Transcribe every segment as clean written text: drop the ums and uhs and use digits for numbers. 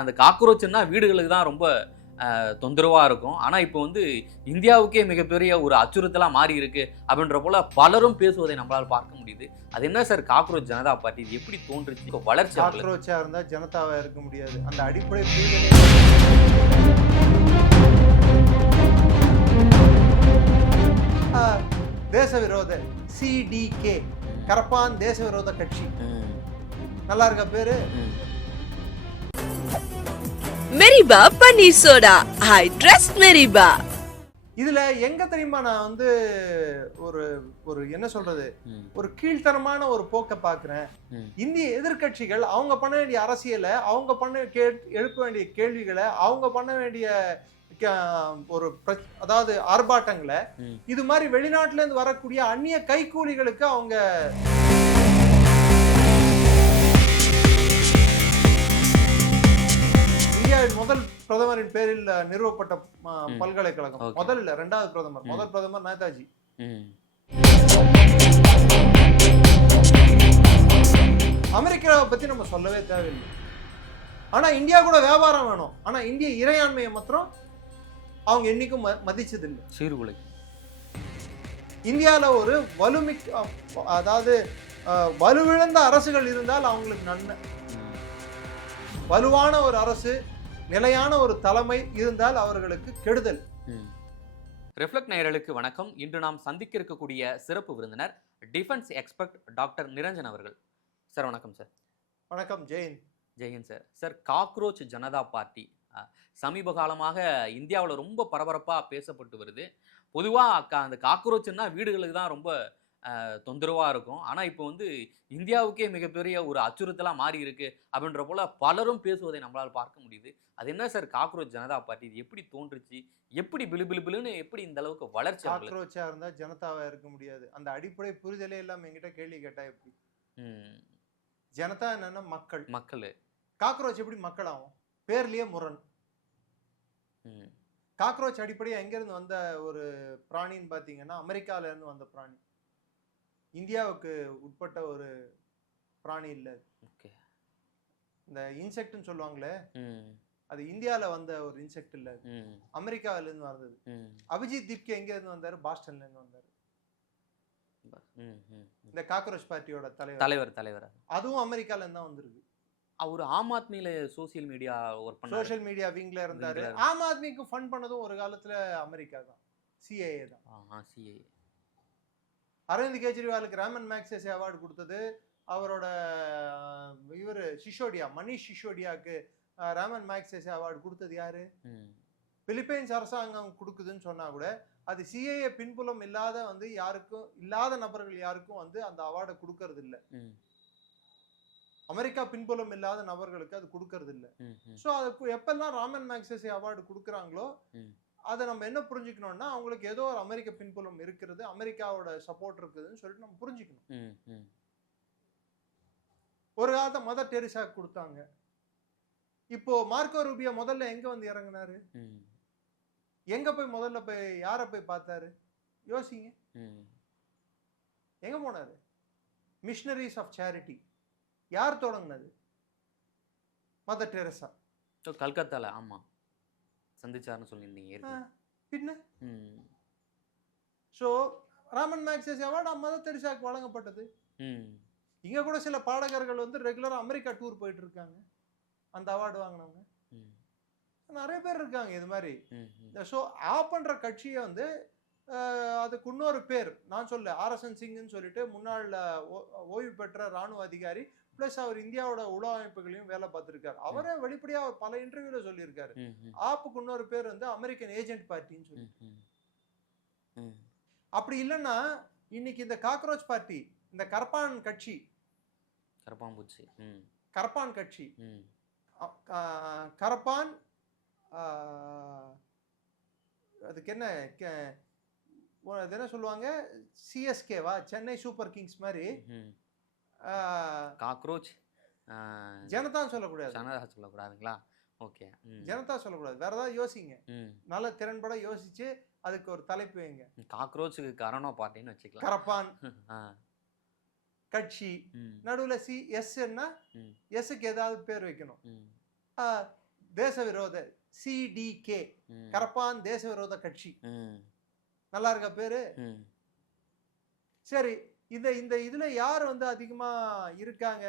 அந்த காக்ரோச்னா வீடுகளுக்கு தான் ரொம்ப தொந்தரவா இருக்கும். ஆனா இப்போ வந்து இந்தியாவுக்கே மிகப்பெரிய ஒரு அச்சுறுத்தலா மாறி இருக்கு அப்படின்ற போல பலரும் பேசுவதை நம்மளால பார்க்க முடியுது. அது என்ன சார் காக்ரோச் ஜனதா பார்ட்டி இது எப்படி தோன்றுச்சு? இப்போ வளர்ச்சி காக்ரோச்சா இருந்தா ஜனதாவா இருக்க முடியாது. அந்த அடிப்படை புரிதலே தேச விரோத சிடிகே கரப்பான் தேச விரோத கட்சி. நல்லா இருக்க பேரு மெரிபா பன்னீர் சோடா. I trust மெரிபா. இதுல எங்க தெரியுமா நான் வந்து ஒரு ஒரு என்ன சொல்றது, ஒரு கீழ்த்தனமான ஒரு போக்க பாக்குறேன். இந்திய எதிர்கட்சிகள் அவங்க பண்ண வேண்டிய அரசியலை, அவங்க எழுப்ப வேண்டிய கேள்விகளை, அவங்க பண்ண வேண்டிய ஒரு அதாவது ஆர்ப்பாட்டங்களை இது மாதிரி வெளிநாட்டுல இருந்து வரக்கூடிய அந்நிய கைக்கூலிகளுக்கு அவங்க இந்தியாவின் முதல் பிரதமரின் பேரில் நிறுவப்பட்ட பல்கலைக்கழகம். முதல் இல்ல, இரண்டாவது பிரதமர். முதல் பிரதமர் நேதாஜி. அமெரிக்காவை பத்தி நம்ம சொல்லவே தேவையில்லை. ஆனா இந்தியா கூட வியாபாரம் வேணும். ஆனா இந்திய இறையாண்மையை மாத்திரம் அவங்க என்னைக்கும் மதிச்சதில்லை. சீர்குலை. இந்தியாவில் ஒரு அதாவது வலுவிழந்த அரசுகள் இருந்தால் அவங்களுக்கு நன்மை. வலுவான ஒரு அரசு, நிலையான ஒரு தலைமை இருந்தால் அவர்களுக்கு கெடுதல். ரிஃப்ளெக்ட் நேயர்களுக்கு வணக்கம். இன்று நாம் சந்திக்க இருக்கக்கூடிய சிறப்பு விருந்தினர் டிஃபென்ஸ் எக்ஸ்பர்ட் டாக்டர் நிரஞ்சன் அவர்கள். சார் வணக்கம். சார் வணக்கம். Jain sir. Sir cockroach Janata party சமீப காலமாக இந்தியாவில் ரொம்ப பரபரப்பாக பேசப்பட்டு வருது. பொதுவாக அந்த காக்ரோச்னா வீடுகளுக்கு தான் ரொம்ப தொந்தரவாக இருக்கும். ஆனால் இப்போ வந்து இந்தியாவுக்கே மிகப்பெரிய ஒரு அச்சுறுத்தலாக மாறி இருக்கு அப்படின்ற போல பலரும் பேசுவதை நம்மளால் பார்க்க முடியுது. அது என்ன சார் காக்ரோச் ஜனதா பார்ட்டி இது எப்படி தோன்றுச்சு? எப்படி பிலுன்னு எப்படி இந்த அளவுக்கு வளர்ச்சி? காக்ரோச்சா இருந்தா ஜனதாவா இருக்க முடியாது. அந்த அடிப்படை புரிதலே எல்லாம் என்கிட்ட கேள்வி கேட்டா எப்படி? ஜனதா என்னன்னா மக்கள். காக்ரோச் எப்படி மக்கள் ஆகும்? பேர்லயே முரண். காக்ரோச் அடிப்படையா எங்க இருந்து வந்த ஒரு பிராணின்னு பாத்தீங்கன்னா அமெரிக்கால இருந்து வந்த பிராணி. இந்தியாவுக்கு உட்பட்ட ஒரு பிராணி இல்ல. இந்த இன்செக்ட்னு சொல்லுவாங்களே, அது இந்தியால வந்த ஒரு இன்செக்ட் இல்ல, அமெரிக்காவில இருந்து வந்தது. அபிஜித் திப்கே எங்க இருந்து வந்தாரு? பாஸ்டன்ல இருந்து வந்தாரு. இந்த காக்ரோச் பார்ட்டியோட தலைவர் அதுவும் அமெரிக்கால இருந்து தான் வந்திருக்கு. அவர் ஆம் ஆத்மியில சோசியல் மீடியா ஒர்க் பண்ணாரு. சோஷியல் மீடியா விங்ல இருந்தாரு. ஆம் ஆத்மிக்கு ஃபண்ட் பண்ணதும் ஒரு காலத்துல அமெரிக்கா தான், சிஏஏ தான். CAA. Aravind கெஜ்ரிவாலுக்கு Raman Magsaysay award கொடுத்தது அவரோட இவர் மணிஷ் சிசோடியாக்கு ராமன் மேக்ஸேசே அவார்டு கொடுத்தது யாரு? பிலிப்பைன்ஸ் அரசாங்கம் கொடுக்குதுன்னு சொன்னா கூட அது சிஏஏ பின்புலம் இல்லாத வந்து யாருக்கும் இல்லாத நபர்கள் யாருக்கும் வந்து அந்த அவார்டை கொடுக்கறது இல்லை. அமெரிக்கா பின்புலம் இல்லாத நபர்களுக்கு அது கொடுக்கறது இல்லை. ஸோ அதுக்கு எப்பெல்லாம் ராமன் மேக்ஸேசே அவார்டு கொடுக்குறாங்களோ அதை நம்ம என்ன புரிஞ்சுக்கணும்னா அவங்களுக்கு ஏதோ ஒரு அமெரிக்க பின்புலம் இருக்கிறது, அமெரிக்காவோட சப்போர்ட் இருக்குதுன்னு சொல்லிட்டு நம்ம புரிஞ்சுக்கணும். ஒரு காலத்தை மதர் டெரிசா கொடுத்தாங்க. இப்போ மார்க்கோ ரூபியோ முதல்ல எங்க வந்து இறங்கினாரு? எங்க போய் முதல்ல போய் யாரை போய் பார்த்தாரு? யோசிங்க. எங்க போனாரு? Missionaries of charity. யார் தொடங்கினது? Mother Teresa. கல்கத்தால. ஆமா, சந்திச்சாருன்னு சொல்லியிருந்தீங்க. பின்ன so Ramon Magsaysay award mother டெரிசாக்கு வழங்கப்பட்டது. இங்க கூட சில பாடகர்கள் வந்து ரெகுலரா அமெரிக்கா டூர் போயிட்டு இருக்காங்க. அந்த அவார்டு வாங்கினவங்க நிறைய பேர் இருக்காங்க இது மாதிரி. ஸோ பண்ற கட்சியை வந்து அதுக்கு இன்னொரு பேர் நான் சொல்ல RSN சிங்னு சொல்லிட்டு முன்னாள் ஓய்வு பெற்ற ராணுவ அதிகாரி, பிளஸ் அவர் இந்தியாவோட உளவு அமைப்புகளையும் வேலை பார்த்திருக்காரு. அவரே வெளிப்படையா பல இன்டர்வியூல சொல்லியிருக்காரு. ஆப்புக்கு இன்னொரு பேர் வந்து அமெரிக்கன் ஏஜென்ட் பார்ட்டின்னு சொல்லி. அப்படி இல்லைன்னா இன்னைக்கு இந்த காக்ரோச் பார்ட்டி, இந்த கரப்பான் கட்சி, கரப்பான் அதுக்கு என்ன சொல்லுவாங்க, சிஎஸ்கேவா, சென்னை சூப்பர் கிங்ஸ் மாதிரி. காக்ரோச் ஜனதா சொல்லக்கூடாது. சொல்லக்கூடாதுங்களா? ஓகே, ஜனதா சொல்லக்கூடாது. வேற ஏதாவது யோசிங்க, நல்ல திறன்பட யோசிச்சு அதுக்கு ஒரு தலைப்பு வைங்க. காக்ரோச்சுக்கு கரோனா பார்ட்டின்னு வச்சுக்கலாம். கரப்பான் கட்சி நடுவுல எஸ்க்கு ஏதாவது பேர் வைக்கணும். தேச விரோத சிடிகே, கரப்பான் தேச விரோத கட்சி. நல்லா இருக்க பேரு. சரி, இந்த இதுல யார் வந்து அதிகமா இருக்காங்க?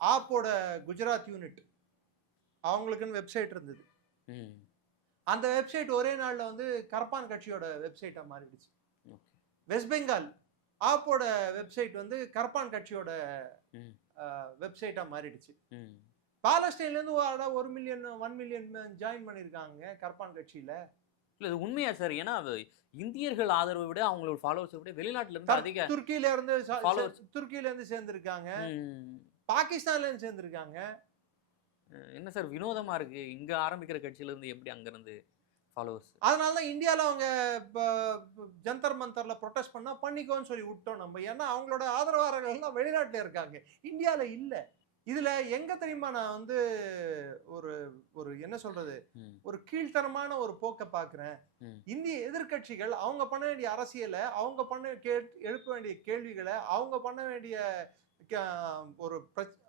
ஆப்போட குஜராத் யூனிட், அவங்களுக்குன்னு வெப்சைட் இருந்தது. அந்த வெப்சைட் ஒரே நாள்ல வந்து கரப்பான் கட்சியோட வெப்சைட்டா மாறிடுச்சு. வெஸ்ட் பெங்கால் ஆப்போட வெப்சைட் வந்து கரப்பான் கட்சியோட வெப்சைட்டா மாறிடுச்சு. பாலஸ்டைன்ல இருந்து 1 மில்லியன் 1 மில்லியன் ஜாயின் பண்ணிருக்காங்க கரப்பான் கட்சியில. இல்ல இது உண்மையா சார்? ஏன்னா இந்தியர்கள் ஆதரவை விட அவங்களோட ஃபாலோவர்ஸை விட வெளிநாட்டுல இருந்து அதிக துருக்கியில இருந்து followers. துருக்கியில இருந்து சேர்ந்திருக்காங்க, பாகிஸ்தான்ல இருந்து சேர்ந்திருக்காங்க. என்ன சார் வினோதமா இருக்கு, இங்க ஆரம்பிக்கிற கட்சியில இருந்து எப்படி அங்க இருந்து ஃபாலோவர்ஸ்? அதனாலதான் இந்தியால அவங்க ஜந்தர் மந்தர்ல ப்ரொடெஸ்ட் பண்ணா பண்ணிக்கோன்னு சொல்லி விட்டோம் நம்ம. ஏன்னா அவங்களோட ஆதரவாளர்கள் எல்லாம் வெளிநாட்டுல இருக்காங்க, இந்தியால இல்ல. இதுல எங்க தெரியுமா நான் வந்து ஒரு ஒரு என்ன சொல்றது, ஒரு கீழ்த்தரமான ஒரு போக்க பாக்குறேன். இந்திய எதிர்கட்சிகள் அவங்க பண்ண வேண்டிய அரசியலை, அவங்க எழுப்ப வேண்டிய கேள்விகளை, அவங்க பண்ண வேண்டிய ஒரு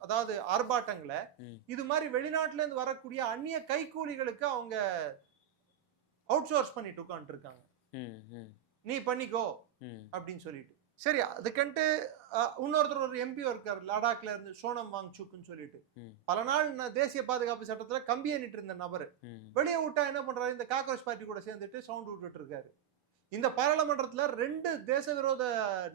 அதாவது ஆர்ப்பாட்டங்களை இது மாதிரி வெளிநாட்டுல இருந்து வரக்கூடிய அந்நிய கைக்கூலிகளுக்கு அவங்க அவுட் சோர்ஸ் பண்ணிட்டு உட்காந்துட்டு இருக்காங்க. நீ பண்ணிக்கோ அப்படின்னு சொல்லிட்டு. சரி, அதுக்கன்ட்டு இன்னொருத்தர் ஒரு எம்பி இருக்காரு லடாக்ல இருந்து, சோனம் வாங்சுக்னு சொல்லிட்டு. பல நாள் தேசிய பாதுகாப்பு சட்டத்துல கம்பி எண்ணிட்டு இருந்த நபர் வெளியே விட்டா என்ன பண்றாரு, இந்த காக்ரோச் பார்ட்டி கூட சேர்ந்துட்டு சவுண்ட் விட்டுட்டு இருக்காரு. இந்த பாராளுமன்றத்துல 2 தேச விரோத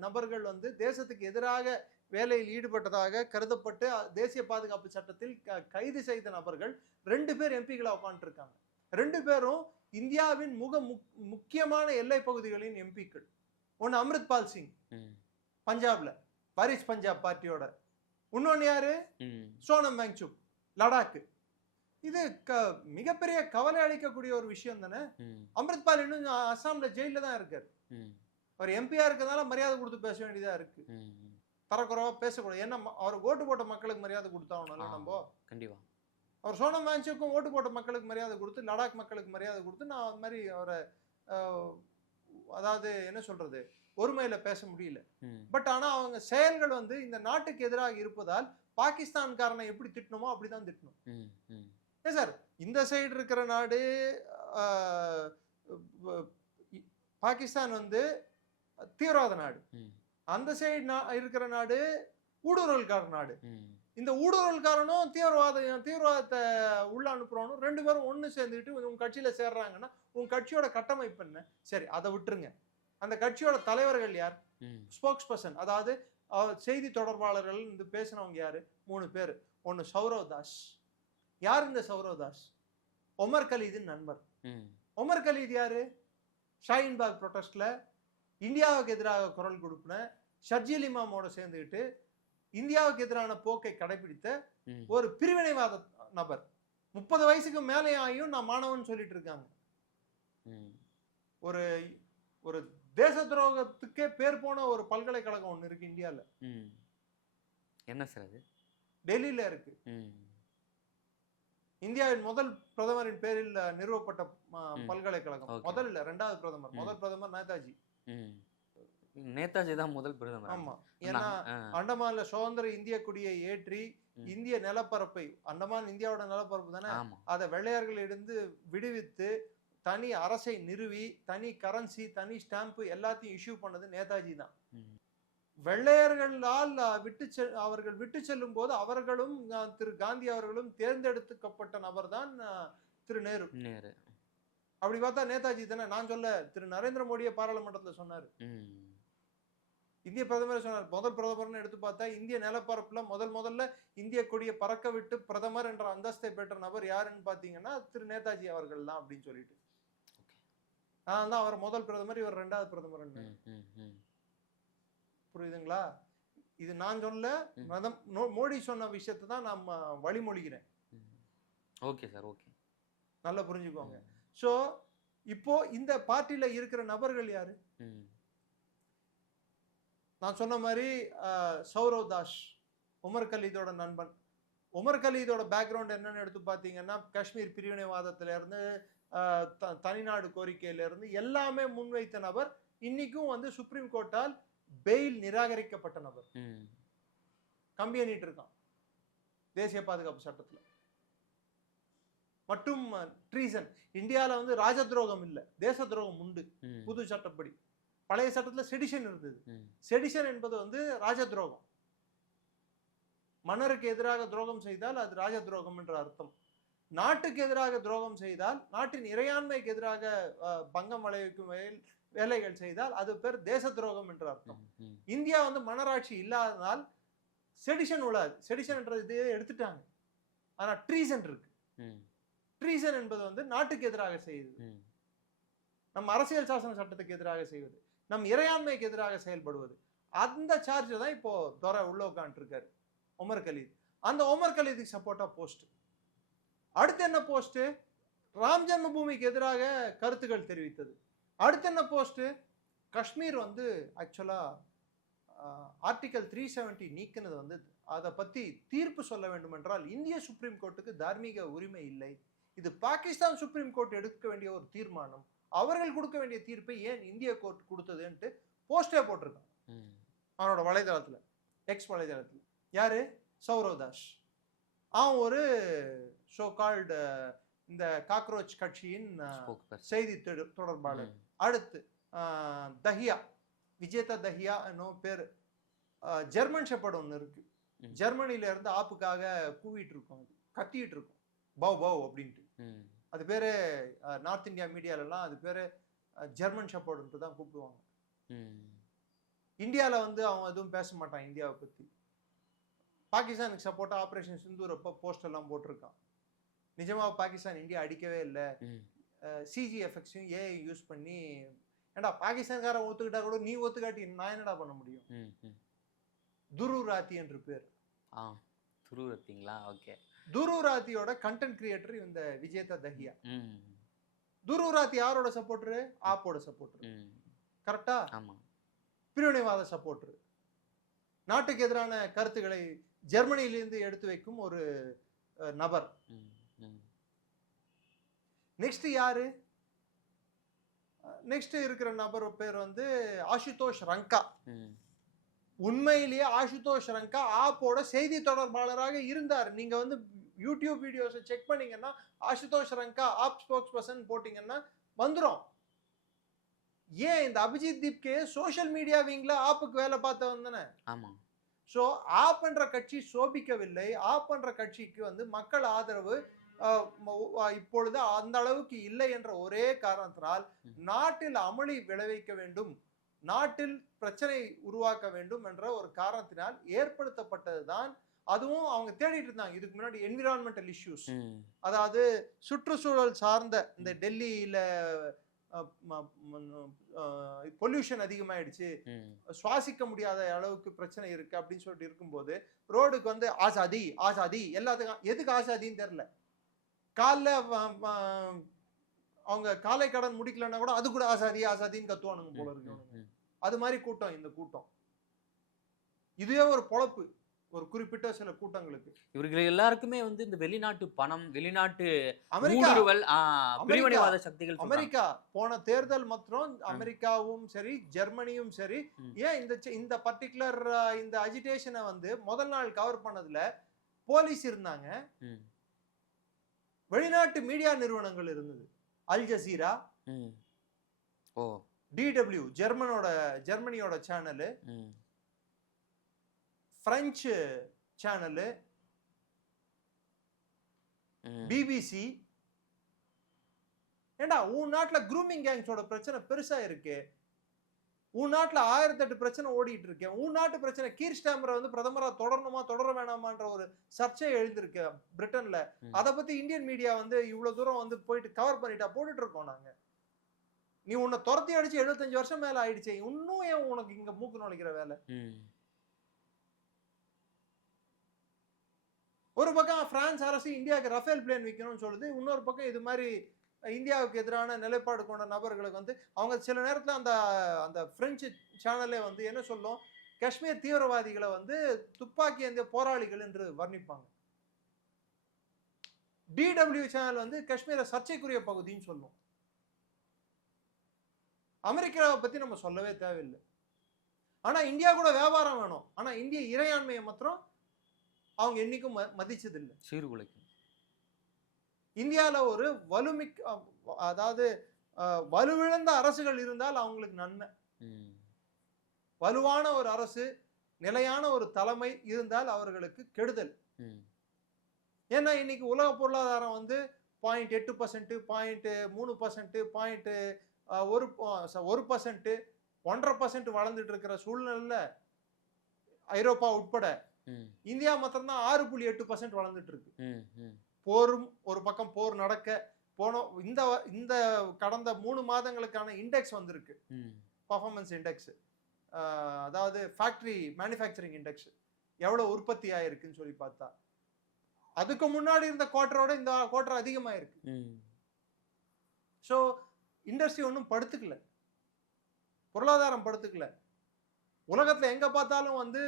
நபர்கள் வந்து தேசத்துக்கு எதிராக வேலையில் ஈடுபட்டதாக கருதப்பட்டு தேசிய பாதுகாப்பு சட்டத்தில் கைது செய்த நபர்கள் 2 பேர் எம்பிக்களா உட்காந்துட்டு இருக்காங்க. 2 பேரும் இந்தியாவின் முக்கியமான எல்லை பகுதிகளின் எம்பிக்கள். ஒன்னு அமிர்த்பால் சிங் பஞ்சாப்ல, வாரிஸ் பஞ்சாப் பார்ட்டியோட. இன்னொன்னு யாரு, சோனம் வாங்சுக் லடாக். இது மிகப்பெரிய கவலை அளிக்கக்கூடிய ஒரு விஷயம் தானே. அமிர்த்பால் இன்னும் அசாம்ல ஜெயில தான் இருக்காரு. அவர் எம்பியா இருக்கிறதுனால மரியாதை கொடுத்து பேச வேண்டியதா இருக்கு. தரக்குறைவா பேசக்கூடாது. ஏன்னா அவர் ஓட்டு போட்ட மக்களுக்கு மரியாதை கொடுத்தாங்கனால நம்ம கண்டிப்பா. அவர் சோனம் வாங்சுக்கும் ஓட்டு போட்ட மக்களுக்கு மரியாதை கொடுத்து, லடாக் மக்களுக்கு மரியாதை கொடுத்து, நான் அந்த மாதிரி அவரை அதாவது என்ன சொல்றது, ஒருமையில பேச முடியல. பட் ஆனா அவங்க செயல்கள் வந்து இந்த நாட்டுக்கு எதிராக இருப்பதால் பாகிஸ்தான்காரனை எப்படி திட்டணுமோ அப்படிதான் திட்டணும். ஏன் சார், இந்த சைடு இருக்கிற நாடு பாகிஸ்தான் வந்து தீவிரவாத நாடு, அந்த சைடு இருக்கிற நாடு ஊடுருவல்கார நாடு. இந்த ஊடுருவல்காரனும் தீவிரவாதத்தை உள்ள அனுப்புறவனும் 2 பேரும் ஒண்ணு சேர்ந்துட்டு உங்க கட்சியில சேர்றாங்கன்னா உங்க கட்சியோட கட்டமைப்பு என்ன? சரி, அதை விட்டுருங்க. அந்த கட்சியோட தலைவர்கள் யார்? ஸ்போக்ஸ் பர்சன், அதாவது செய்தி தொடர்பாளர்கள் இந்த பேசினவங்க யாரு? 3 பேர். ஒன்னு சௌரவ் தாஸ். யார் இந்த சௌரவ் தாஸ்? ஒமர் கலீதின் நண்பர். ஒமர் கலீத் யாரு? ஷாஹின்பாக் ப்ரொடெஸ்ட்ல இந்தியாவுக்கு எதிராக குரல் கொடுப்பின ஷர்ஜில் இமாமோட சேர்ந்துக்கிட்டு இந்தியாவுக்கு எதிரான போக்கை கடைபிடித்த ஒரு பிரிவினைவாத நபர். 30 வயசுக்கு மேலே ஆகியும் நான் மாணவன் சொல்லிட்டு இருக்காங்க. ஒரு ஒரு தேச துரோகத்துக்கே பேர் போன ஒரு பல்கலைக்கழகம் ஒண்ணு இருக்கு இந்தியால. என்ன சார் அது? டெல்லியில இருக்கு. இந்தியாவின் முதல் பிரதமரின் பேரில் நிறுவப்பட்ட பல்கலைக்கழகம். முதல் இல்ல, 2வது பிரதமர். முதல் பிரதமர் நேதாஜி. நேதாஜி தான் முதல் பிரதமர். ஆமா, ஏன்னா அண்டமான்ல சுதந்திர இந்திய கொடியை ஏற்றி இந்திய நிலப்பரப்பை, அண்டமான் இந்தியாவோட நிலப்பரப்பு தானே, அதை வெள்ளையர்களிலிருந்து விடுவித்து தனி அரசை நிறுவி தனி கரன்சி தனி ஸ்டாம்ப் எல்லாத்தையும் இஷ்யூ பண்ணது நேதாஜி தான். வெள்ளையர்களால் அவர்கள் விட்டு செல்லும் போது அவர்களும் திரு காந்தி அவர்களும் தேர்ந்தெடுக்கப்பட்ட நபர் தான் திரு நேரு. அப்படி பார்த்தா நேதாஜி தானே. நான் சொல்ல, திரு நரேந்திர மோடியை பாராளுமன்றத்தில் சொன்னாரு, இந்திய பிரதமர் சொன்னார். முதல் பிரதமர்னு எடுத்து பார்த்தா இந்திய நிலப்பரப்புல முதல்ல இந்திய கொடியை பறக்க விட்டு பிரதமர் என்ற அந்தஸ்தை பெற்ற நபர் யாருன்னு பாத்தீங்கன்னா திரு நேதாஜி அவர்கள் தான் அப்படின்னு சொல்லிட்டு. அதனால்தான் அவர் முதல் பிரதமர், இவர் 2வது பிரதமர். புரியுதுங்களா? இது நான் சொல்ல, மோடி சொன்ன விஷயத்தை தான் நான் வழிமொழிகிறேன். ஓகே சார், ஓகே, நல்லா புரிஞ்சுக்கோங்க. சோ இப்போ இந்த பார்ட்டில இருக்கிற நபர்கள் யாரு? நான் சொன்ன மாதிரி சௌரவ் தாஸ் உமர் கலீதோட நண்பன். உமர் கலீதோட பேக்ரவுண்ட் என்னன்னு எடுத்து பார்த்தீங்கன்னா, காஷ்மீர் பிரிவினைவாதத்தில இருந்து தனிநாடு கோரிக்கையில இருந்து எல்லாமே முன்வைத்த நபர். இன்னைக்கும் வந்து சுப்ரீம் கோர்ட்டால் பெயில் நிராகரிக்கப்பட்ட நபர். கம்பி எண்ணிட்டு இருக்கான் தேசிய பாதுகாப்பு சட்டத்துல. மற்றும் ட்ரீசன். இந்தியாவில் வந்து ராஜ துரோகம் இல்லை, தேச துரோகம் உண்டு ம். புது சட்டப்படி. பழைய சட்டத்தில் செடிஷன் இருந்தது. ம். செடிஷன் என்பது வந்து ராஜ துரோகம். மன்னருக்கு எதிராக துரோகம் செய்தால் அது ராஜ துரோகம் என்ற அர்த்தம். நாட்டுக்கு எதிராக துரோகம் செய்தால், நாட்டின் இறையாண்மைக்கு எதிராக பங்கம் விளைவிக்கும் வேலைகள் செய்தால் அது பேர் தேச துரோகம் என்ற அர்த்தம். ம். இந்தியா வந்து மன்னராட்சி இல்லாததால் செடிஷன் உள்ளாது. செடிஷன் என்ற இதை எடுத்துட்டாங்க. ஆனா ட்ரீசன் இருக்கு. ம். ட்ரீசன் என்பது வந்து நாட்டுக்கு எதிராக செய்வது, ம். நம் அரசியல் சாசன சட்டத்துக்கு எதிராக செய்வது, நம் இறையாண்மைக்கு எதிராக செயல்படுவது. அந்த சார்ஜ் தான் இப்போ துரை உள்ள உட்காந்துட்டு இருக்காரு, உமர் கலீத். அந்த உமர் கலீதுக்கு சப்போர்ட்டா போஸ்ட். அடுத்து என்ன போஸ்ட்? ராம் ஜென்ம பூமிக்கு எதிராக கருத்துக்கள் தெரிவித்தது. அடுத்து என்ன போஸ்ட்? காஷ்மீர் வந்து ஆக்சுவலா ஆர்டிகல் 370 நீக்கினது வந்து அதை பத்தி தீர்ப்பு சொல்ல வேண்டும் என்றால் இந்திய சுப்ரீம் கோர்ட்டுக்கு தார்மீக உரிமை இல்லை. இது பாகிஸ்தான் சுப்ரீம் கோர்ட் எடுக்க வேண்டிய ஒரு தீர்மானம். அவர்கள் கொடுக்க வேண்டிய தீர்ப்பை ஏன் இந்திய கோர்ட் கொடுத்ததுன்ட்டு போஸ்டே போட்டிருக்கான் அவனோட வலைதளத்துல, எக்ஸ் வலைதளத்துல. யாரு? சௌரவ் தாஸ். அவன் ஒரு ஷோ கால்டு இந்த காக்ரோச் கட்சியின் செய்தி தொடர்பாளர். அடுத்து தஹியா, விஜேதா தஹியா என்னும் பேர். ஜெர்மன் ஷெப்பர்ட் ஒன்று இருக்கு, ஜெர்மனில இருந்து ஆப்புக்காக கூவிட்டு இருக்கோம், கத்திட்டு இருக்கோம், பவ் பவ் அப்படின்ட்டு. அது பேரு நார்த் இந்தியா மீடியாலெல்லாம் அது பேரு ஜெர்மன் ஷெப்பர்டுன்ட்டு தான் கூப்பிடுவாங்க. இந்தியாவில் வந்து அவன் எதுவும் பேச மாட்டான் இந்தியாவை பற்றி. பாகிஸ்தானுக்கு சப்போர்ட்டாக ஆப்ரேஷன் சிந்தூர் அப்போ போஸ்ட் எல்லாம் போட்டிருக்கான். நிஜமாக பாகிஸ்தான் இந்தியா அடிக்கவே இல்லை, சிஜிஎஃப்எக்ஸையும் ஏஐ யூஸ் பண்ணி. ஏண்டா பாகிஸ்தான்காரன் ஒத்துக்கிட்டா கூட நீ ஒத்துக்காட்டி நான் என்னடா பண்ண முடியும்? துரு ராத்தி என்று பேர். துரு ராத்தியோட கண்டென்ட் கிரியேட்டர் இந்த விஜேதா தஹியா. துரு ராத்தி யாரோட சப்போர்டரு? ஆப்போட சப்போர்டரு. கரெக்டா? பிரிவினைவாத சப்போர்டரு. நாட்டுக்கு எதிரான கருத்துக்களை ஜெர்மனியிலிருந்து எடுத்து வைக்கும் ஒரு நபர். நெக்ஸ்ட் யாரு? நெக்ஸ்ட் இருக்கிற நபர் பேர் வந்து ஆசுதோஷ் ரங்கா. உண்மையிலேயே ஆசுதோஷ் ரங்கா ஆப்போட செய்தி தொடர்பாளராக இருந்தார். நீங்க வந்து யூடியூப் வீடியோஸை செக் பண்ணீங்கன்னா Ashutosh Ranga app spokes person போட்டீங்கன்னா வந்துடும். ஏன் இந்த அபிஜித் தீப்கே சோஷியல் மீடியா விங்ல ஆப்புக்கு வேலை பார்த்தவன் தானே. ஸோ ஆப் என்ற கட்சி சோபிக்கவில்லை. ஆப் என்ற கட்சிக்கு வந்து மக்கள் ஆதரவு இப்பொழுது அந்த அளவுக்கு இல்லை என்ற ஒரே காரணத்தினால் நாட்டில் அமளி விளைவிக்க வேண்டும், நாட்டில் பிரச்சனை உருவாக்க வேண்டும் என்ற ஒரு காரணத்தினால் ஏற்படுத்தப்பட்டதுதான். அதுவும் அவங்க தேடிட்டு இருந்தாங்க இதுக்கு முன்னாடி என்விரான்மெண்டல் இஷ்யூஸ், அதாவது சுற்றுச்சூழல் சார்ந்த. இந்த டெல்லியில பொல்யூஷன் அதிகமாயிடுச்சு, சுவாசிக்க முடியாத அளவுக்கு பிரச்சனை இருக்கு அப்படின்னு சொல்லிட்டு இருக்கும்போது ரோடுக்கு வந்து ஆசாதி ஆசாதி எல்லாத்துக்கும். எதுக்கு ஆசாதின்னு தெரியல. காலைல அவங்க காலை கடன் முடிக்கலன்னா கூட அது கூட ஆசாதி ஆசாதின்னு கத்துவானுங்க போல இருக்கு. அது மாதிரி கூட்டம் இந்த கூட்டம். இதுவே ஒரு பொழப்பு ஒரு குறிப்பிட்ட சில கூட்டங்களுக்கு. இவர்கள் எல்லாருக்குமே வந்து இந்த வெளிநாட்டு பணம், வெளிநாட்டு சக்திகள். அமெரிக்கா போன தேர்தல் மற்றும் அமெரிக்காவும் சரி ஜெர்மனியும் சரி, ஏன் இந்த பர்டிகுலர் இந்த அஜிடேஷனை வந்து முதல் நாள் கவர் பண்ணதுல போலீஸ் இருந்தாங்க, வெளிநாட்டு மீடியா நிறுவனங்கள் இருந்தது. அல் ஜசீரா, DW ஜெர்மனியோட சேனலு, பிரெஞ்சு சேனலு, பிபிசி. ஏண்டா உன் நாட்டுல குரூமிங் கேங்ஸோட பிரச்சனை பெருசா இருக்கு, உன் நாட்டுல 1008 பிரச்சனை ஓடிட்டு இருக்கு. உன் நாட்டு பிரச்சனை கீர் ஸ்டாமரை வந்து பிரதமரா தொடரணுமா தொடர வேணாமான்ற ஒரு சர்ச்சை எழுந்திருக்கு பிரிட்டன்ல. அதை பத்தி இந்தியன் மீடியா வந்து இவ்வளவு தூரம் வந்து போயிட்டு கவர் பண்ணிட்டா போட்டுட்டு இருக்கோம் நாங்க. நீ உன்னை துரத்தி அடிச்சு 75 வருஷம் மேல ஆயிடுச்சு, இன்னும் ஏன் உனக்கு இங்க மூக்கு நுழைக்கிற வேலை? ஒரு பக்கம் பிரான்ஸ் அரசு இந்தியாவுக்கு ரஃபேல் பிளேன் விற்கணும்னு சொல்லுது, இன்னொரு பக்கம் இது மாதிரி இந்தியாவுக்கு எதிரான நிலைப்பாடு கொண்ட நபர்களுக்கு வந்து அவங்க சில நேரத்தில் அந்த பிரெஞ்சு சேனலே வந்து என்ன சொல்லும், காஷ்மீர் தீவிரவாதிகளை வந்து துப்பாக்கி ஏந்திய போராளிகள் என்று வர்ணிப்பாங்க. DW சேனல் வந்து காஷ்மீரை சர்ச்சைக்குரிய பகுதின்னு சொல்லும். அமெரிக்காவை பத்தி நம்ம சொல்லவே தேவையில்லை. ஆனா இந்தியா கூட வியாபாரம் வேணும், ஆனா இந்திய இறையாண்மையை மாத்திரம் அவங்க என்னைக்கும் மதிச்சதில்லை. சீர்குலைக்கும். இந்தியாவில் ஒரு அதாவது வலுவிழந்த அரசுகள் இருந்தால் அவங்களுக்கு நன்மை. வலுவான ஒரு அரசு, நிலையான ஒரு தலைமை இருந்தால் அவர்களுக்கு கெடுதல். ஏன்னா இன்னைக்கு உலக பொருளாதாரம் வந்து 0.8%, 0.3%, 1%, 1.5% வளர்ந்துட்டு இருக்கிற சூழ்நிலையில ஐரோப்பா உட்பட இந்தியா மாத்திரம்தான் 6.8% வளர்ந்துட்டு இருக்கு. போரும் ஒரு பக்கம் போர் நடக்க போன இந்த கடந்த 3 மாதங்களுக்கான இண்டெக்ஸ் வந்திருக்கு, பர்ஃபார்மன்ஸ் இண்டெக்ஸ், அதாவது ஃபேக்டரி மேனுஃபேக்சரிங் இண்டெக்ஸ், எவ்வளவு உற்பத்தி ஆயிருக்குன்னு சொல்லி பார்த்தா அதுக்கு முன்னாடி இருந்த குவார்டரோட இந்த குவார்டர் அதிகமாயிருக்கு. ஸோ இண்டஸ்ட்ரி ஒன்றும் படுத்துக்கல, பொருளாதாரம் படுத்துக்கல. உலகத்துல எங்க பார்த்தாலும் வந்து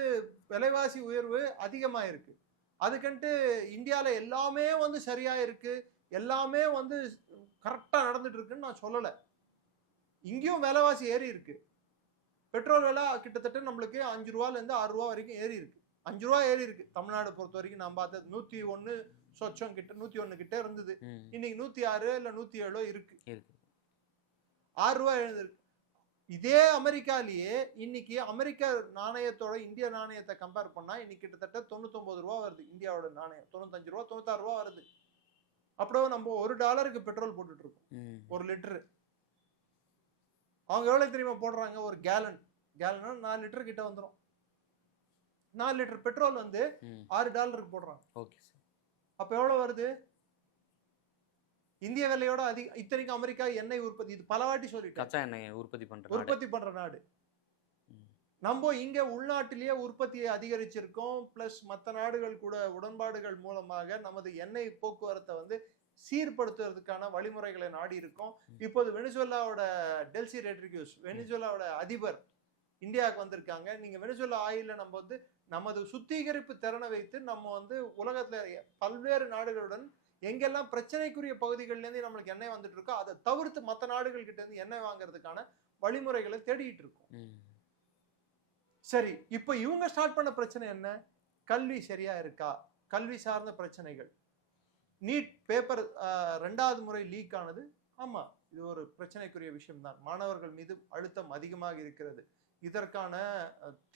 விலைவாசி உயர்வு அதிகமாயிருக்கு. அதுக்குன்ட்டு இந்தியாவில் எல்லாமே வந்து சரியா இருக்கு, எல்லாமே வந்து கரெக்டா நடந்துட்டு இருக்குன்னு நான் சொல்லல. இங்கேயும் விலைவாசி ஏறி இருக்கு. பெட்ரோல் விலை கிட்டத்தட்ட நம்மளுக்கு 5 ரூபாயில இருந்து 6 ரூபா வரைக்கும் ஏறி இருக்கு. 5 ரூபா ஏறி இருக்கு. தமிழ்நாடு பொறுத்த வரைக்கும் நான் பார்த்தது 101 சொச்சம் கிட்ட 101 கிட்ட இருந்தது. இன்னைக்கு 106 இல்ல 107 இருக்கு. 6 ரூபா எழுந்திருக்கு. இதே அமெரிக்காலேயே இன்னைக்கு அமெரிக்க நாணயத்தோட இந்திய நாணயத்தை கம்பேர் பண்ணா இன்னைக்கு கிட்டத்தட்ட 99 ரூபா வருது. இந்தியாவோட நாணயம் 95 ரூபா 96 ரூபா வருது. அப்படியே நம்ம $1 பெட்ரோல் போட்டுட்டு இருக்கோம், 1 லிட்டரு. அவங்க எவ்வளவு தெரியுமா போடுறாங்க? ஒரு கேலன் 4 லிட்டர் கிட்ட வந்துடும். 4 லிட்டர் பெட்ரோல் வந்து $6 போடுறாங்க. அப்ப எவ்வளவு வருது? இந்திய விலையோட அதிக. இத்தனைக்கு அமெரிக்கா எண்ணெய் உற்பத்தி, இது பல வாட்டி சொல்லிட்டேன், கச்சா எண்ணெய் உற்பத்தி பண்ற நாடு. நம்ம இங்க உள்நாட்டிலேயே உற்பத்தியை அதிகரிச்சிருக்கோம். பிளஸ் மற்ற நாடுகள் கூட உடன்பாடுகள் மூலமாக நமது எண்ணெய் போக்குவரத்தை வந்து சீர்படுத்துவதற்கான வழிமுறைகளை நாடி இருக்கோம். இப்போது வெனிசுவேலாவோட டெல்சி ரெட்ரிகியூஸ், வெனிசுவேலாவோட அதிபர் இந்தியாவுக்கு வந்திருக்காங்க. நீங்க வெனிசுவேலா ஆயில நம்ம வந்து நமது சுத்திகரிப்பு திறனை வைத்து நம்ம வந்து உலகத்துல பல்வேறு நாடுகளுடன் எங்கெல்லாம் பிரச்சனைக்குரிய பகுதிகள்ல இருந்து நம்மளுக்கு எண்ணெய் வந்துட்டு இருக்கோ அதை தவிர்த்து மற்ற நாடுகள் கிட்ட இருந்து எண்ணெய் வாங்குறதுக்கான வழிமுறைகளை தேடிட்டு இருக்கோம். சரி, இப்ப இவங்க ஸ்டார்ட் பண்ண பிரச்சனை என்ன? கல்வி சரியா இருக்கா, கல்வி சார்ந்த பிரச்சனைகள். நீட் பேப்பர் 2வது முறை லீக் ஆனது, ஆமா இது ஒரு பிரச்சனைக்குரிய விஷயம் தான். மாணவர்கள் மீது அழுத்தம் அதிகமாக இருக்கிறது. இதற்கான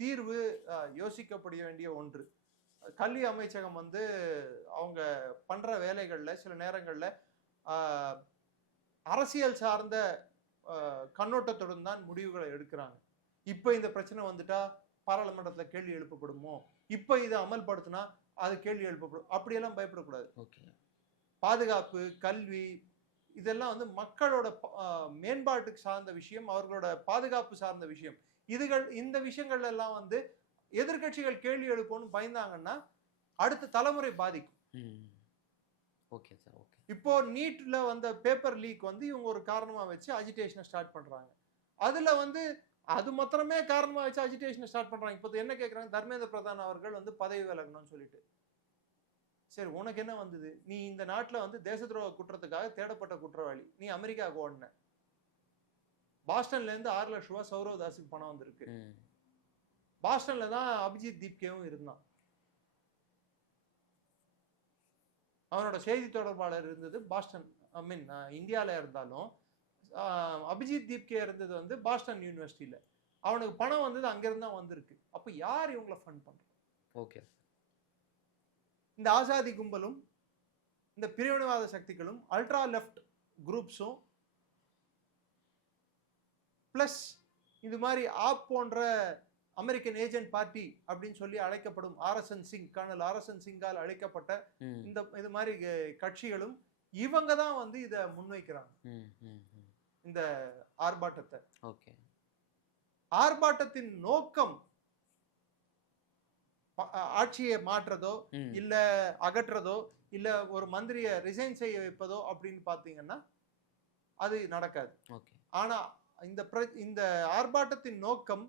தீர்வு யோசிக்கப்பட வேண்டிய ஒன்று. கல்வி அமைச்சகம் வந்து அவங்க பண்ற வேலைகள்ல சில நேரங்கள்ல அரசியல் சார்ந்த கண்ணோட்டத்துடன் தான் முடிவுகளை எடுக்கிறாங்க. இப்ப இந்த பிரச்சனை வந்துட்டா பாராளுமன்றத்துல கேள்வி எழுப்பப்படுமோ, இப்ப இதை அமல்படுத்தினா அது கேள்வி எழுப்பப்படும், அப்படியெல்லாம் பயப்படக்கூடாது. பாதுகாப்பு, கல்வி இதெல்லாம் வந்து மக்களோட மேம்பாட்டுக்கு சார்ந்த விஷயம், அவர்களோட பாதுகாப்பு சார்ந்த விஷயம். இந்த விஷயங்கள் எல்லாம் வந்து எதிர்கட்சிகள் கேள்வி எழுப்போன்னு பயந்தாங்கன்னா அடுத்த தலைமுறை பாதிக்கும். இப்போ நீட்ல வந்த பேப்பர் லீக் வந்து இவங்க ஒரு காரணமா வச்சு அஜிடேஷனை ஸ்டார்ட் பண்றாங்க. அதுல வந்து அது மாத்திரமே காரணமா வச்சு அஜிடேஷனை ஸ்டார்ட் பண்றாங்க. இப்போ என்ன கேட்கறாங்க? தர்மேந்திர பிரதான் அவர்கள் வந்து பதவி விலகணும்னு சொல்லிட்டு. சரி, உனக்கு என்ன வந்தது? நீ இந்த நாட்டுல வந்து தேச துரோக குற்றத்துக்காக தேடப்பட்ட குற்றவாளி, நீ அமெரிக்காவுக்கு ஓடின. பாஸ்டன்ல இருந்து 6 லட்சம் ரூபாய் சௌரவ் தாஸுக்கு பணம் வந்திருக்கு. பாஸ்டன்ல தான் அபிஜித் தீப்கேவும் இருந்தான். அவனோட செய்தி தொடர்பாளர் இருந்தது பாஸ்டன், இந்தியால இருந்தாலும் அபிஜித் தீப்கே இருந்தது வந்து பாஸ்டன் யூனிவர்சிட்டியில. அவனுக்கு பணம் வந்தது அங்கிருந்து தான் வந்திருக்கு. அப்ப யார் இவங்களை ஃபண்ட் பண்ற? இந்த ஆசாதி கும்பலும் இந்த பிரிவினைவாத சக்திகளும் அல்ட்ரா லெஃப்ட் குரூப்ஸும் பிளஸ் இது மாதிரி ஆப் போன்ற அமெரிக்கன் ஏஜென்ட் பார்ட்டி அப்படின்னு சொல்லி அழைக்கப்படும் கர்னல் ஆர்எஸ்என் சிங்கால் அழைக்கப்பட்ட இது மாதிரி கட்சிகளும் இவங்க தான் வந்து இதை முன்வைக்கிறாங்க. இந்த ஆர்ப்பாட்டத்தை. ஆர்ப்பாட்டத்தின் நோக்கம் ஆட்சியை மாற்றதோ இல்ல அகற்றதோ இல்ல ஒரு மந்திரியை ரிசைன் செய்ய வைப்பதோ அப்படின்னு பாத்தீங்கன்னா அது நடக்காது. ஆனா இந்த ஆர்ப்பாட்டத்தின் நோக்கம்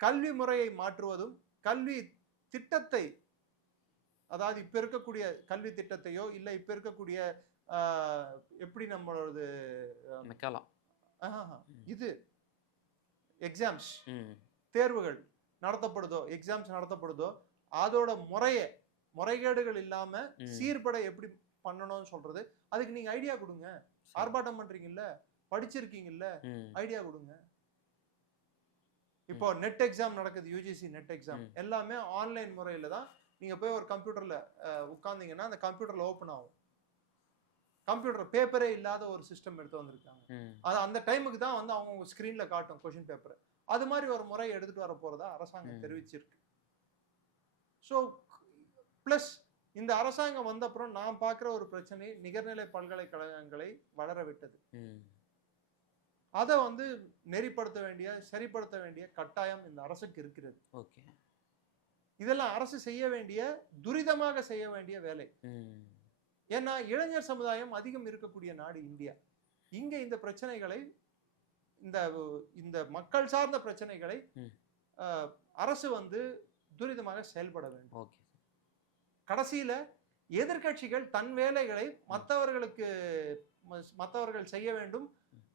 கல்வி முறையை மாற்றுவதும், கல்வி திட்டத்தை, அதாவது இப்ப இருக்கக்கூடிய கல்வி திட்டத்தையோ இல்ல இப்ப இருக்கக்கூடிய எப்படி நம்மளோட இது எக்ஸாம்ஸ் தேர்வுகள் நடத்தப்படுதோ அதோட முறைகேடுகள் இல்லாம சீர்பட எப்படி பண்ணணும்னு சொல்றது. அதுக்கு நீங்க ஐடியா கொடுங்க. ஆர்ப்பாட்டம் பண்றீங்கல்ல, படிச்சிருக்கீங்கல்ல, ஐடியா கொடுங்க. இப்போ நெட் எக்ஸாம் நடக்குது, யூஜிசி நெட் எக்ஸாம் எல்லாமே ஆன்லைன் முறையில தான். நீங்க போய் ஒரு கம்ப்யூட்டர்ல உட்கார்ந்தீங்கன்னா அந்த கம்ப்யூட்டர்ல ஓபன் ஆகும். கம்ப்யூட்டர் பேப்பரே இல்லாத ஒரு சிஸ்டம் எடுத்து வந்திருக்காங்க. அது அந்த டைமுக்கு தான் வந்து அவங்க ஸ்கிரீன்ல காட்டும் கொஸ்டின் பேப்பர். அது மாதிரி ஒரு முறை எடுத்துட்டு வர போறதா அரசாங்கம் தெரிவிச்சிருக்கு. ஸோ பிளஸ் இந்த அரசாங்கம் வந்த அப்புறம் நான் பார்க்குற ஒரு பிரச்சனை நிகர்நிலை பல்கலைக்கழகங்களை வளர விட்டது. அதை வந்து நெறிப்படுத்த வேண்டிய, சரிப்படுத்த வேண்டிய கட்டாயம் இந்த அரசுக்கு இருக்கிறது. ஓகே, இதெல்லாம் அரசு செய்ய வேண்டிய, துரிதமாக செய்ய வேண்டிய வேலை. ஏன்னா இளைஞர் சமுதாயம் அதிகம் இருக்கக்கூடிய நாடு இந்தியா. இங்க இந்த பிரச்சனைகளை, இந்த மக்கள் சார்ந்த பிரச்சனைகளை அரசு வந்து துரிதமாக செயல்பட வேண்டும். கடைசியில எதிர்கட்சிகள் தன் வேலைகளை மற்றவர்கள் செய்ய வேண்டும்,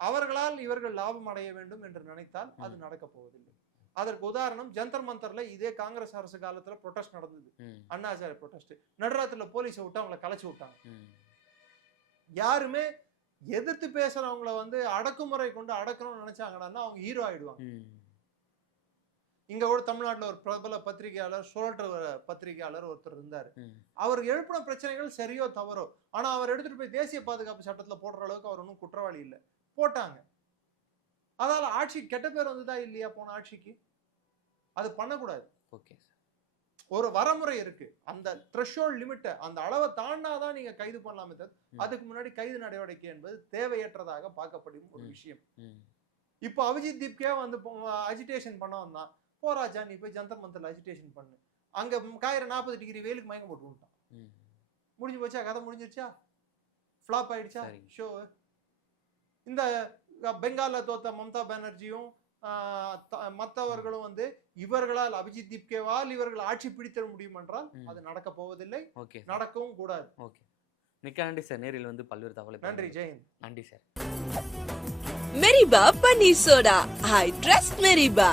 அவர்களால் இவர்கள் லாபம் அடைய வேண்டும் என்று நினைத்தால் அது நடக்க போவதில்லை. அதற்கு உதாரணம் ஜந்தர் மந்தர்ல இதே காங்கிரஸ் அரசு காலத்துல ப்ரொடெஸ்ட் நடந்தது. அண்ணாச்சாரிய ப்ரொடெஸ்ட். நடுராத்திரில போலீஸை விட்டு அவங்களை கலைச்சு விட்டாங்க. யாருமே எதிர்த்து பேசுறவங்களை வந்து அடக்குமுறை கொண்டு அடக்கணும்னு நினைச்சாங்கன்னா அவங்க ஹீரோ ஆயிடுவாங்க. இங்க கூட தமிழ்நாட்டுல ஒரு பிரபல பத்திரிகையாளர், சுழற்ற பத்திரிகையாளர் ஒருத்தர் இருந்தாரு. அவர் எழுப்பின பிரச்சனைகள் சரியோ தவறோ, ஆனா அவர் எடுத்துட்டு போய் தேசிய பாதுகாப்பு சட்டத்துல போடுற அளவுக்கு அவர் ஒன்றும் குற்றவாளி இல்லை, போட்டாங்க. அதனால ஆட்சி கெட்ட பேர் வந்ததா இல்லையா? போன ஆட்சிக்கு அது பண்ணக்கூடாது. ஒரு வரமுறை இருக்கு. அந்த த்ரெஷோல்ட் லிமிட், அந்த அளவை தாண்டாதான் நீங்க கைது பண்ணலாமே தவிர அதுக்கு முன்னாடி கைது நடவடிக்கை என்பது தேவையற்றதாக பார்க்கப்படும் ஒரு விஷயம். இப்போ அபிஜித் தீப்கே வந்து அஜிடேஷன் பண்ண வந்தான். போராஜா நீ போய் ஜந்தர் மந்தர்ல அஜிடேஷன் பண்ணு. அங்க காயிற 40 டிகிரி வெயிலுக்கு மயக்கம் போட்டு விட்டான். முடிஞ்சு போச்சா? கதை முடிஞ்சிருச்சா? ஃபிளாப் ஆயிடுச்சா ஷோ? இந்த பெங்கால்ல தோத்த மம்தா பானர்ஜியும் மற்றவர்களும் வந்து இவர்களால், அபிஜித் தீப்கேவால் இவர்கள் ஆட்சி பிடித்தர முடியும் என்றால் அது நடக்க போவதில்லை, நடக்கவும் கூடாது. மிக்க நன்றி சார். நேரில் வந்து பல்வேறு தகவலை. நன்றி, ஜெயந்த். நன்றி sir. Meriba Paneer Soda. I trust Meriba.